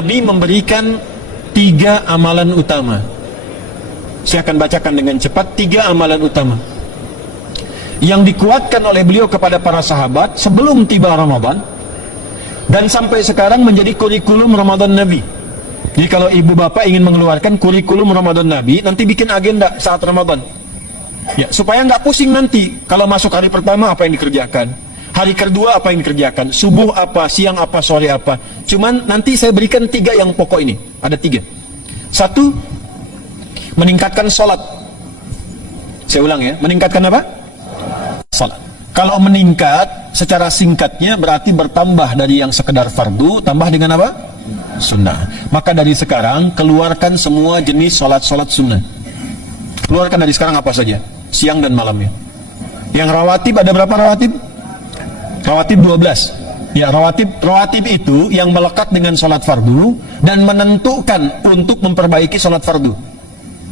Nabi memberikan 3 amalan utama. Saya akan bacakan dengan cepat 3 amalan utama yang dikuatkan oleh beliau kepada para sahabat sebelum tiba Ramadan dan sampai sekarang menjadi kurikulum Ramadan Nabi. Jadi kalau ibu bapak ingin mengeluarkan kurikulum Ramadan Nabi, nanti bikin agenda saat Ramadan, ya, supaya nggak pusing nanti kalau masuk hari pertama apa yang dikerjakan, hari kedua apa yang dikerjakan, subuh apa, siang apa, sore apa. Cuman nanti saya berikan 3 yang pokok ini. Ada 3. 1, meningkatkan sholat. Saya ulang ya, meningkatkan apa? Sholat. Kalau meningkat secara singkatnya berarti bertambah dari yang sekedar fardu, tambah dengan apa? Sunnah. Maka dari sekarang keluarkan semua jenis sholat-sholat sunnah. Keluarkan dari sekarang apa saja, siang dan malamnya. Yang rawatib ada berapa rawatib? Rawatib 12. Ya, rawatib itu yang melekat dengan sholat fardu dan menentukan untuk memperbaiki sholat fardu.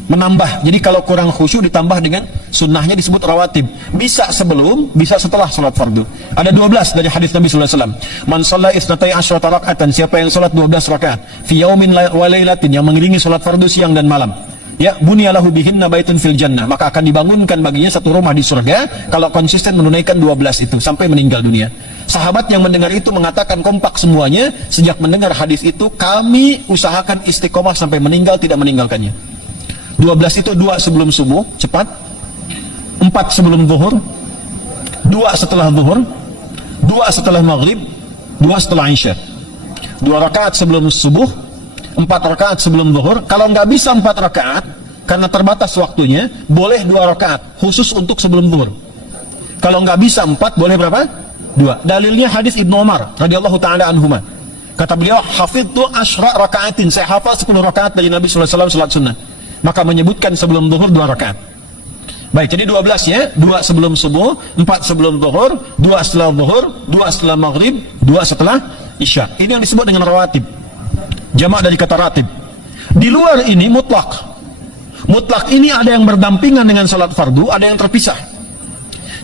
Menambah. Jadi kalau kurang khusyuk ditambah dengan sunnahnya disebut rawatib. Bisa sebelum, bisa setelah sholat fardu. Ada 12 dari hadis Nabi sallallahu alaihi wasallam. Man shalla isnatai asyrata raka'atan, siapa yang sholat 12 rakaat fi yaumin wa lailatin, yang mengiringi sholat fardu siang dan malam. Ya, bunyalahu bihinna baitun fil jannah, maka akan dibangunkan baginya satu rumah di surga kalau konsisten menunaikan 12 itu sampai meninggal dunia. Sahabat yang mendengar itu mengatakan kompak semuanya, sejak mendengar hadis itu kami usahakan istiqomah sampai meninggal tidak meninggalkannya. 12 itu 2 sebelum subuh, cepat. 4 sebelum zuhur, 2 setelah zuhur, 2 setelah maghrib, 2 setelah isya. 2 rakaat sebelum subuh, 4 rakaat sebelum zuhur. Kalau nggak bisa 4 rakaat karena terbatas waktunya, boleh 2 rakaat khusus untuk sebelum zuhur. Kalau nggak bisa 4, boleh berapa? 2. Dalilnya hadis Ibnu Umar radhiyallahu taala anhuma. Kata beliau, hafidtu asyra rakaatin, saya hafal 10 rakaat dari Nabi sallallahu alaihi wasallam salat sunnah. Maka menyebutkan sebelum zuhur 2 rakaat. Baik, jadi 12 ya, 2 sebelum subuh, 4 sebelum zuhur, 2 setelah zuhur, 2 setelah maghrib, 2 setelah isya. Ini yang disebut dengan rawatib. Jamak dari kata ratib. Di luar ini mutlak. Mutlak ini ada yang berdampingan dengan salat fardu, ada yang terpisah.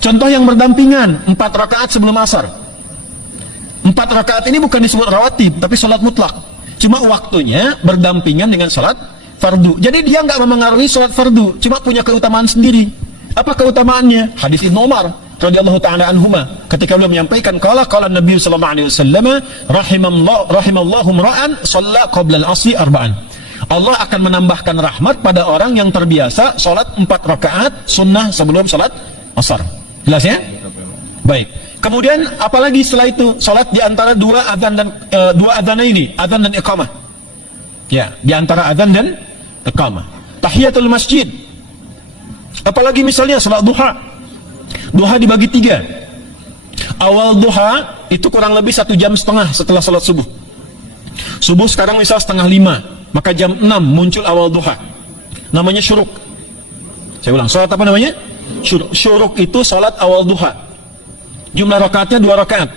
Contoh yang berdampingan, 4 rakaat sebelum asar. 4 rakaat ini bukan disebut rawatib, tapi salat mutlak. Cuma waktunya berdampingan dengan salat fardu. Jadi dia nggak memengaruhi salat fardu, cuma punya keutamaan sendiri. Apa keutamaannya? Hadis Ibnu Umar radhiyallahu taala anhuma, ketika beliau menyampaikan qala Nabi sallallahu alaihi wasallam, rahimallahu ra'an shalla qabla al-'asri arba'an. Allah akan menambahkan rahmat pada orang yang terbiasa salat 4 rakaat sunnah sebelum salat asar. Jelas ya? Baik. Kemudian apalagi setelah itu? Salat di antara 2 adzan dan 2 adzan ini, adzan dan iqamah. Ya, di antara adzan dan iqamah. Tahiyatul masjid. Apalagi misalnya salat duha. Duha dibagi 3. Awal duha itu kurang lebih 1,5 jam setelah salat subuh. Subuh sekarang misal 4:30, maka jam 6 muncul awal duha. Namanya syuruk. Saya ulang, salat apa namanya? Syuruk. Syuruk itu salat awal duha. Jumlah rakaatnya 2 rakaat.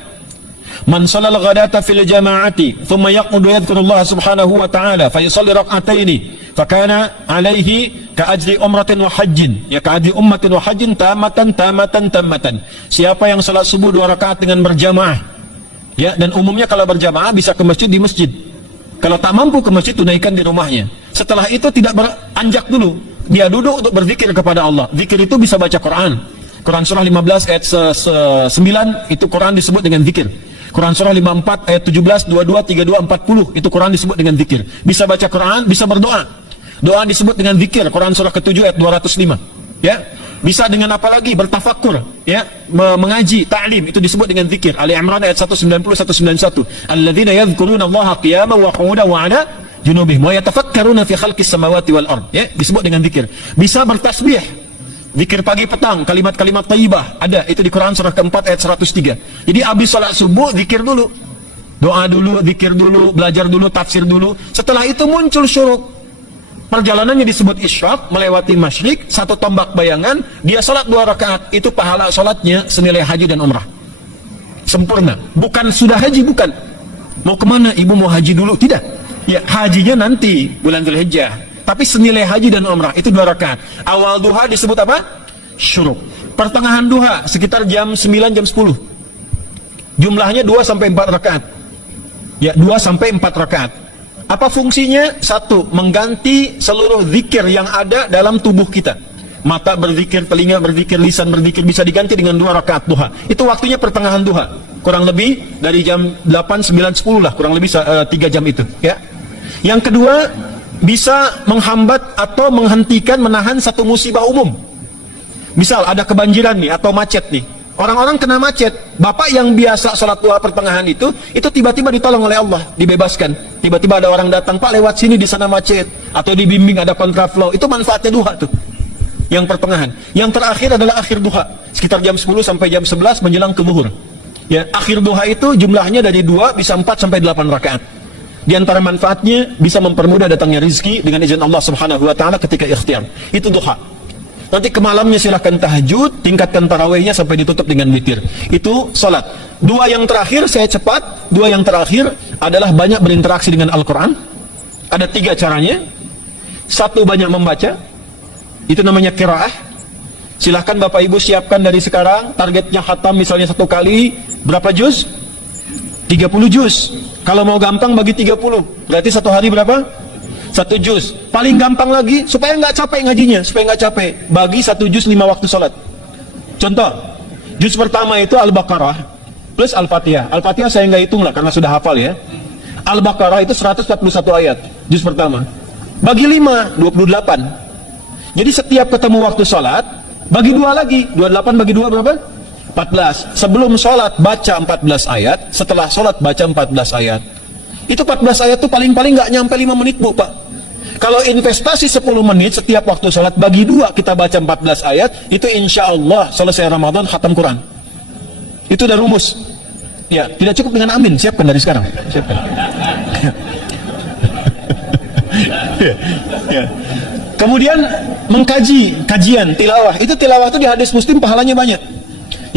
Man shalal ghadata fil jama'ati thumma yaqudu yadhkurullah subhanahu wa ta'ala fa yusalli rak'ataini fa kana alaihi ka ajri umratin wa hajjin, ya ka ajri ummatin wa hajjin tamatan. Siapa yang salat subuh 2 rakaat dengan berjamaah, ya, dan umumnya kalau berjamaah bisa ke masjid di masjid. Kalau tak mampu ke masjid, tunaikan di rumahnya. Setelah itu tidak beranjak dulu, dia duduk untuk berzikir kepada Allah. Zikir itu bisa baca Quran. Quran surah 15 ayat 9 itu Quran disebut dengan zikir. Quran surah 54 ayat 17, 22, 32, 40 itu Quran disebut dengan zikir. Bisa baca Quran, bisa berdoa. Doa disebut dengan zikir. Quran surah ke-7 ayat 205. Ya. Bisa dengan apa lagi? Bertafakkur, ya, mengaji, ta'lim, itu disebut dengan zikir. Ali Imran ayat 190 191. Alladzina yadhkuruna Allaha qiyaman wa qu'udan wa 'ala junubihim wa yatafakkaruna fi khalqis samawati wal ard. Ya, disebut dengan zikir. Bisa bertasbih. Zikir pagi petang, kalimat-kalimat thayyibah ada itu di Quran surah ke-4 ayat 103. Jadi habis salat subuh zikir dulu. Doa dulu, zikir dulu, belajar dulu, tafsir dulu. Setelah itu muncul syuruk. Perjalanannya disebut isyraq, melewati masyrik, 1 tombak bayangan, dia salat 2 rakaat, itu pahala salatnya senilai haji dan umrah. Sempurna. Bukan sudah haji, bukan. Mau kemana? Ibu mau haji dulu? Tidak. Ya, hajinya nanti bulan Dzulhijjah. Tapi senilai haji dan umrah itu 2 rakaat. Awal duha disebut apa? Syuruk. Pertengahan duha sekitar jam 9 jam 10. Jumlahnya 2 sampai 4 rakaat. Ya, 2 sampai 4 rakaat. Apa fungsinya? Satu, mengganti seluruh zikir yang ada dalam tubuh kita. Mata berzikir, telinga berzikir, lisan berzikir, bisa diganti dengan 2 rakaat duha. Itu waktunya pertengahan duha, kurang lebih dari jam 8, 9, 10 lah, kurang lebih 3 jam itu ya. Yang kedua, bisa menghambat atau menghentikan, menahan satu musibah umum. Misal ada kebanjiran nih atau macet nih, orang-orang kena macet, bapak yang biasa sholat duha pertengahan itu tiba-tiba ditolong oleh Allah, dibebaskan. Tiba-tiba ada orang datang, Pak lewat sini, di sana macet, atau dibimbing ada kontraflow. Itu manfaatnya duha tuh, yang pertengahan. Yang terakhir adalah akhir duha, sekitar jam 10 sampai jam 11 menjelang ke zuhur ya. Akhir duha itu jumlahnya dari 2 bisa 4 sampai 8 rakaat. Di antara manfaatnya bisa mempermudah datangnya rezeki dengan izin Allah Subhanahu wa taala ketika ikhtiar. Itu duha. Nanti ke malamnya silahkan tahajud, tingkatkan tarawihnya sampai ditutup dengan witir. Itu salat. 2 yang terakhir saya cepat. 2 yang terakhir adalah banyak berinteraksi dengan Al-Quran. Ada 3 caranya. 1, banyak membaca. Itu namanya qiraah. Silahkan Bapak Ibu siapkan dari sekarang. Targetnya khatam misalnya 1 kali. Berapa juz? 30 juz. Kalau mau gampang bagi 30. Berarti 1 hari berapa? 1 juz. Paling gampang lagi, supaya nggak capek ngajinya, supaya nggak capek, bagi 1 juz 5 waktu sholat. Contoh, juz pertama itu Al-Baqarah plus Al-Fatihah. Al-Fatihah saya nggak hitung lah karena sudah hafal ya. Al-Baqarah itu 141 ayat, juz pertama. Bagi 5, 28. Jadi setiap ketemu waktu sholat, bagi 2 lagi. 28 bagi 2 berapa? 14. Sebelum sholat baca 14 ayat, setelah sholat baca 14 ayat. Itu 14 ayat tuh paling-paling nggak nyampe 5 menit Bu, Pak. Kalau investasi 10 menit setiap waktu sholat, bagi 2 kita baca 14 ayat, itu insya Allah selesai Ramadan khatam Quran. Itu udah rumus ya. Tidak cukup dengan amin, siapkan dari sekarang, siapkan. Ya. Kemudian mengkaji, kajian tilawah. Itu tilawah itu di hadis Muslim pahalanya banyak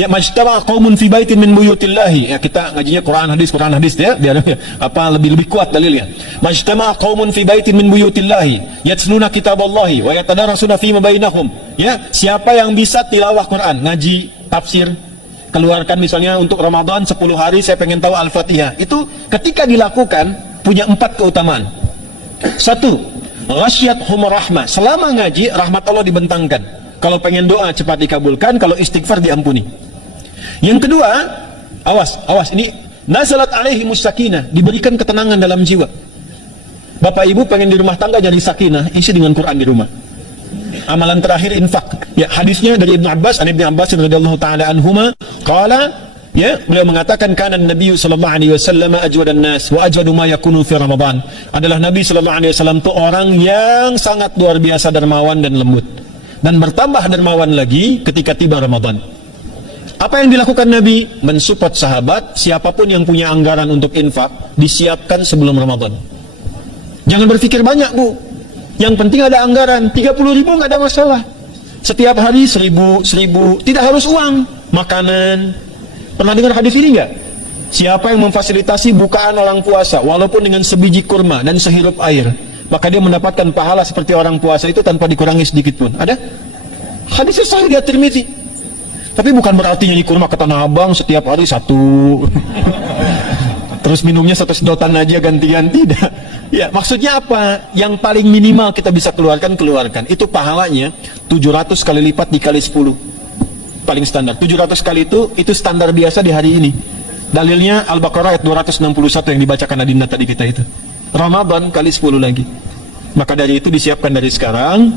ya. Majtama qaumun fi baitin min buyutillahi ya, kita ngajinya Quran hadis ya, biar apa lebih kuat dalilnya. Majtama qaumun fi baitin min buyutillahi yatluna kitaballahi wa yatadarasuna fima bainahum ya. Siapa yang bisa tilawah Quran, ngaji tafsir, keluarkan misalnya untuk Ramadan 10 hari saya pengen tahu Al-Fatihah. Itu ketika dilakukan punya 4 keutamaan. 1, ghasyiyatuhum rahmah. Selama ngaji rahmat Allah dibentangkan. Kalau pengen doa cepat dikabulkan, kalau istighfar diampuni. Yang kedua, awas ini nazalat alaihimus sakinah, diberikan ketenangan dalam jiwa. Bapak Ibu pengen di rumah tangga jadi sakinah, isi dengan Quran di rumah. Amalan terakhir infak. Ya, hadisnya dari Ibnu Abbas, Ibnu Abbas radhiyallahu taala anhuma, qala ya, beliau mengatakan kana Nabi sallallahu alaihi wasallam ajwadan nas wa ajwadu ma yakunu fi Ramadan. Adalah Nabi sallallahu alaihi wasallam itu orang yang sangat luar biasa dermawan dan lembut. Dan bertambah dermawan lagi ketika tiba Ramadan. Apa yang dilakukan Nabi? Mensupport sahabat, siapapun yang punya anggaran untuk infak, disiapkan sebelum Ramadan. Jangan berpikir banyak Bu, yang penting ada anggaran. 30.000 nggak ada masalah. Setiap hari 1.000, tidak harus uang, makanan. Pernah dengar hadis ini nggak? Siapa yang memfasilitasi bukaan orang puasa, walaupun dengan sebiji kurma dan sehirup air, maka dia mendapatkan pahala seperti orang puasa itu tanpa dikurangi sedikit pun. Ada? Hadisnya sahih di At-Tirmidzi. Tapi bukan berarti nyanyi kurma ke Tanah Abang setiap hari 1. Terus minumnya 1 sedotan aja gantian, tidak. Ya, maksudnya apa? Yang paling minimal kita bisa keluarkan. Itu pahalanya 700 kali lipat dikali 10. Paling standar. 700 kali itu standar biasa di hari ini. Dalilnya Al-Baqarah ayat 261 yang dibacakan Adinda tadi kita itu. Ramadan kali 10 lagi. Maka dari itu disiapkan dari sekarang.